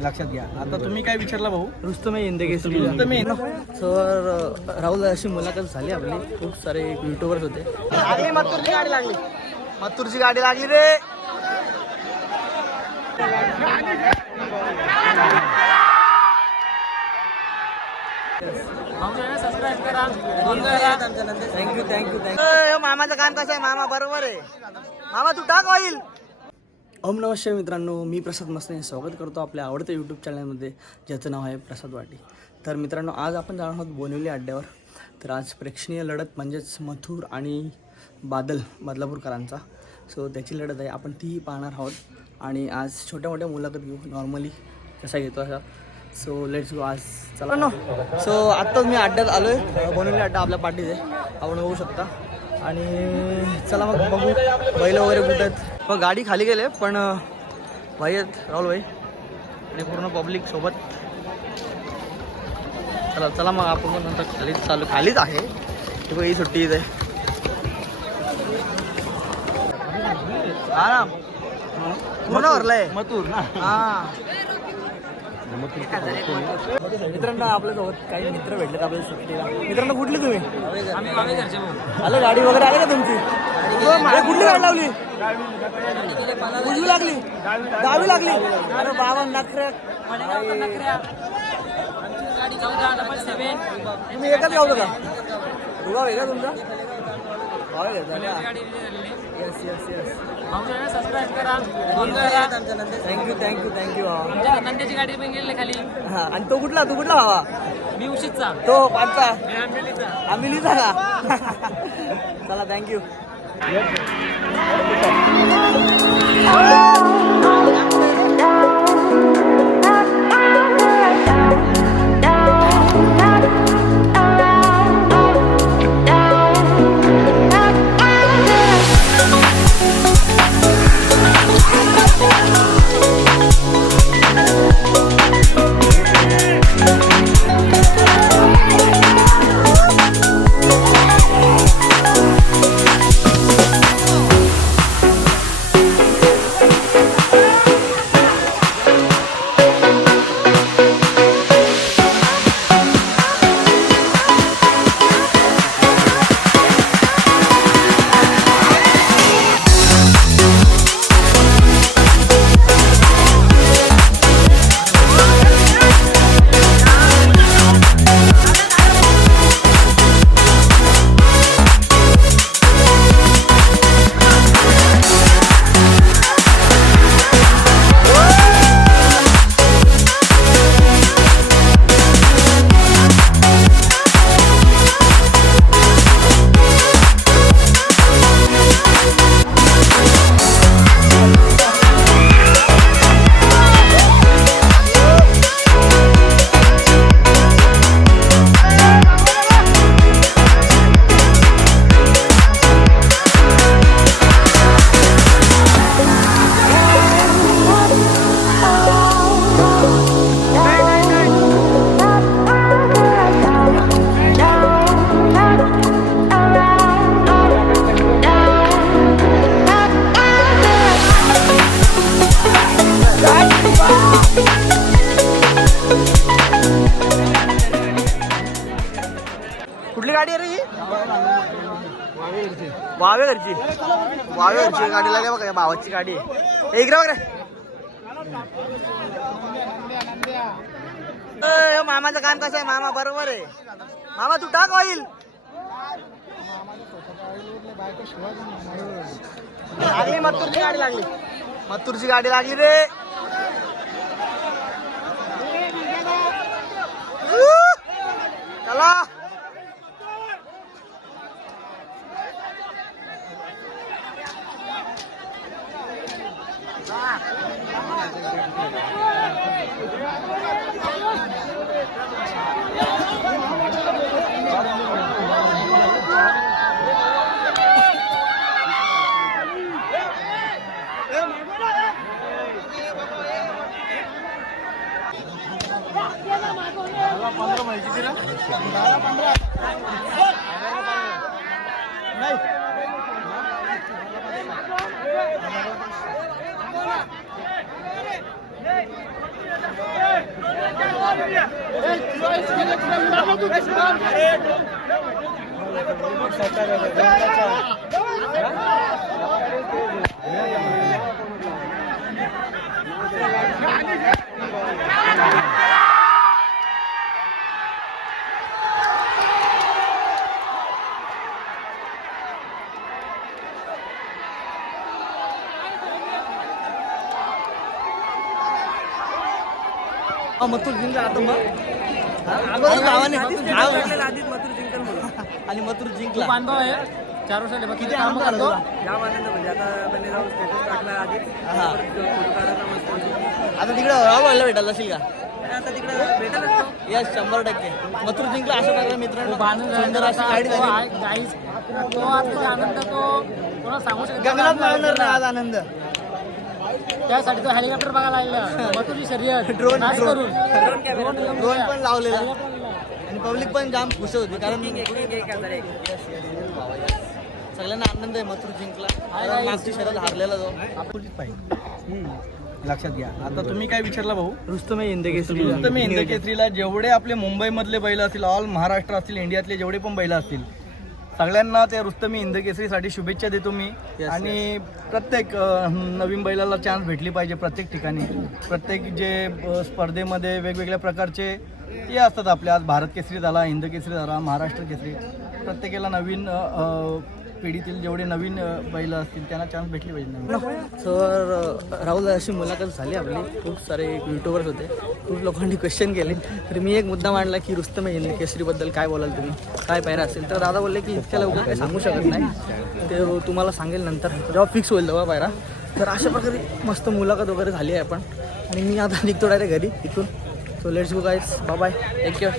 लक्षात घ्या. आता तुम्ही काय विचारला भाऊ? रुस्तम इंदगेसरी. सर राहुल अशी मुलाखत झाली आपली. खूप सारे युट्यूबर्स होते. लागली मत्तूरची गाडी लागली. मत्तूरची गाडी लागली रे. Thank you thank you thank you. मामाचं काम कसं आहे? मामा बरोबर आहे. मामा तू टाक ऑइल. ओम नमस्कार मित्रांनो, मी प्रसाद मसने स्वागत करतो आपल्या आवडत्या यूट्यूब चॅनलमध्ये, ज्याचं नाव आहे प्रसाद वाटी. तर मित्रांनो, आज आपण जाणार आहोत बोनिवली अड्ड्यावर. तर आज प्रेक्षणीय लढत म्हणजेच मथुर आणि बदलापूरकरांचा. सो त्याची लढत आहे, आपण ती पाहणार आहोत. आणि आज छोट्या मोठ्या मुलाखत घेऊ, नॉर्मली कसा घेतो असा. सो लेट्स गो. आज चला नो. सो आत्ताच मी अड्ड्यात आलो आहे. बोनिवली अड्डा आपल्या पाठीत आहे, आपण बघू शकता. आणि चला मग बघू बैल वगैरे कुठे आहेत. मग गाडी खाली गेले, पण भाई आहेत राहुल भाई आणि पूर्ण पब्लिक सोबत. चला चला मग आपण नंतर खालीच आहे. ते बघ ही सुट्टी इथे. हा ना, पूर्ण भरलंय मथुर ना. हा मित्रांनो, आपल्यासोबत काही मित्र भेटलेत आपल्या सुट्टीला. मित्रांनो, कुठली तुम्ही? आले गाडी वगैरे आले का तुमची? कुठली गाडी लावली? उजवी लागली, डावी लागली. अरे बाबा नखरे. तुम्ही एकच गावलं का? दुगाव आहे का तुमचा? Yes yes yes. Thank you thank you thank you. नंद्याची गाडी पण गेली खाली. हा, आणि तो कुठला भावा? मी उशीचा. तो पाचचा आंबेलीचा. आंबिलीचा का? चला थँक्यू. कुठली गाडी आहे रे ही? वावेघरची गाडी लागली बघा, भावाची गाडी आहे. इकडे बघ रे. मामाचं काम कसं आहे? मामा बरोबर आहे. मामा तू टाक ऑइल. लागली मत्तूरची गाडी लागली. मत्तूरची गाडी लागली रे. चला मथुर जिंकला आता मग आणि मथुर जिंकला बांधव आहे 4 वर्षाले किती आनंद झाला तुला? आता तिकडे राहुल भेटायला असेल का यस 100%. मथुर जिंकला अशा प्रकारे मित्रांनो सुंदर अशी गाडी झाली. तो आता आनंद तो कोणाला सांगू शकत गगनात मावणार नाही आज आनंद. त्यासाठी तो हेलिकॉप्टर बघायला लागला मथुरची शर्यत ड्रोन नाश ड्रोन करून ड्रोन पण लावलेला आणि पब्लिक पण जाम खुश होती कारण सगळ्यांना आनंद आहे. मथुर जिंकला कारण मागची शर्यत हारलेला तो लक्षात घ्या. आता तुम्ही काय विचारला भाऊ? रुस्तमे हिंदकेसरी तुम्ही हिंद केसरीला जेवढे आपले मुंबईमधले बैल असतील, ऑल महाराष्ट्र असतील, इंडियातले जेवढे पण बैल असतील, सगळ्यांना त्या रुस्तमी हिंद केसरीसाठी शुभेच्छा देतो मी. आणि प्रत्येक नवीन बैलाला चान्स भेटली पाहिजे प्रत्येक ठिकाणी. प्रत्येक जे स्पर्धेमध्ये वेगवेगळ्या प्रकारचे हे असतात आपल्या. आज भारत केसरी झाला, हिंद केसरी झाला, महाराष्ट्र केसरी. प्रत्येकाला नवीन पिढीतील जेवढे नवीन बैल असतील त्यांना चान्स भेटली पाहिजे. तर राहुल अशी मुलाखत झाली आपली. खूप सारे यूट्यूबर्स होते, खूप लोकांनी क्वेश्चन केले. तर मी एक मुद्दा मांडला की रुस्तमे हिंद केसरीबद्दल काय बोलाल तुम्ही, काय पायरा असेल. तर दादा बोलले की इतक्या लवकर काही सांगू शकत नाही, ते तुम्हाला सांगेल नंतर जेव्हा फिक्स होईल तेव्हा पायरा. तर अशा प्रकारे मस्त मुलाखत वगैरे झाली आहे आपण. आणि मी आता निघतो डायरेक्ट घरी इथून. So let's go guys, bye bye, take care.